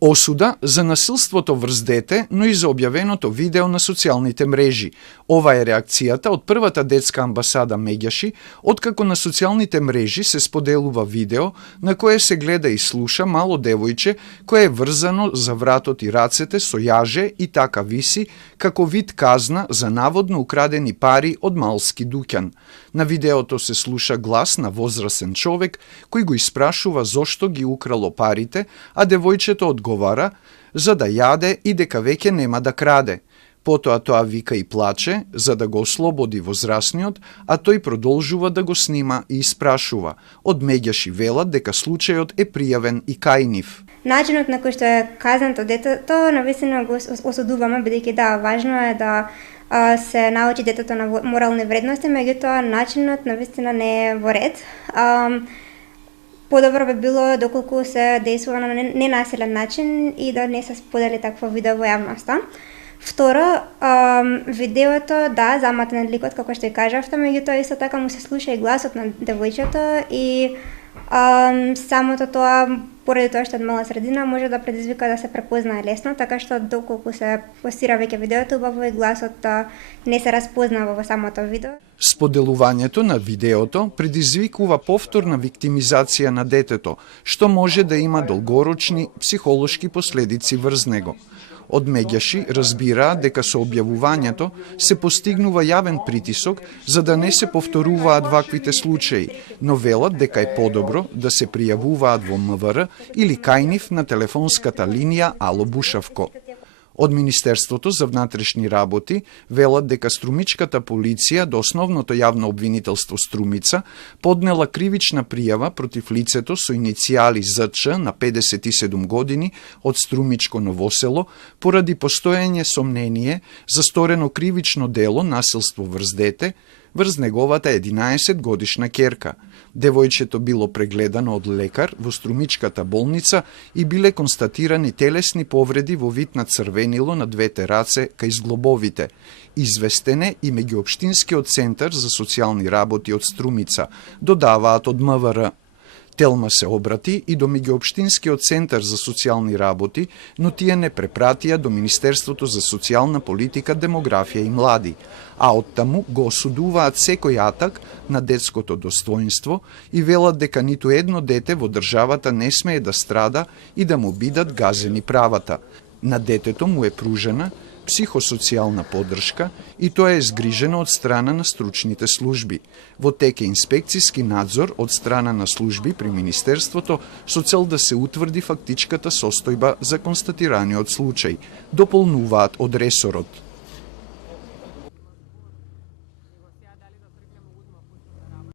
Осуда за насилството врз дете, но и за објавеното видео на социјалните мрежи. Ова е реакцијата од првата детска амбасада Меѓаши, откако на социјалните мрежи се споделува видео на кое се гледа и слуша мало девојче кое е врзано за вратот и рацете со јаже и така виси како вид казна за наводно украдени пари од малски дуќан. На видеото се слуша глас на возрасен човек кој го испрашува зошто ги украло парите, а девојчето одговара за да јаде и дека веќе нема да краде. Потоа тоа вика и плаче за да го ослободи возрасниот, а тој продолжува да го снима и испрашува. Од Меѓаши велат дека случајот е пријавен и кај нив. Начинот на кој што е казнато детето, навистина го осудуваме, бидејќи важно е да се научи детето на морални вредности, меѓутоа начинот навистина не е во ред. Подобро би било доколку се действува на ненасилен начин и да не се сподели такво видео во јавноста. Второ, видеото, заматен ликот, како што и кажавте, меѓутоа исто така му се слуша и гласот на девојчето и самото тоа, поради тоа што е мала средина, може да предизвика да се препознае лесно, така што доколку се постира веќе видеото, убаво и гласот не се распознава во самото видео. Споделувањето на видеото предизвикува повторна виктимизација на детето, што може да има долгорочни психолошки последици врз него. Од Меѓаши разбираат дека со објавувањето се постигнува јавен притисок за да не се повторуваат ваквите случаи, но велат дека е подобро да се пријавуваат во МВР или кај нив на телефонската линија Ало Бушавко. Од Министерството за внатрешни работи велат дека струмичката полиција до Основното јавно обвинителство Струмица поднела кривична пријава против лицето со иницијали ЗЧ на 57 години од Струмичко Новосело поради постоење сомнение за сторено кривично дело насилство врз дете врз неговата 11 годишна ќерка. Девојчето било прегледано од лекар во Струмичката болница и биле констатирани телесни повреди во вид на црвенило на двете раце кај зглобовите. Известен е и меѓуопштинскиот центар за социјални работи од Струмица, додаваат од МВР. Телма се обрати и до меѓуопштинскиот центар за социјални работи, но тие не препратија до Министерството за социјална политика, демографија и млади, а оттаму го осудуваат секој атак на детското достоинство и велат дека ниту едно дете во државата не смее да страда и да му бидат газени правата. На детето му е пружена психосоцијална поддршка и тоа е згрижено од страна на стручните служби. Во тек е инспекцијски надзор од страна на служби при Министерството со цел да се утврди фактичката состојба за констатираниот случај, дополнуваат од ресорот.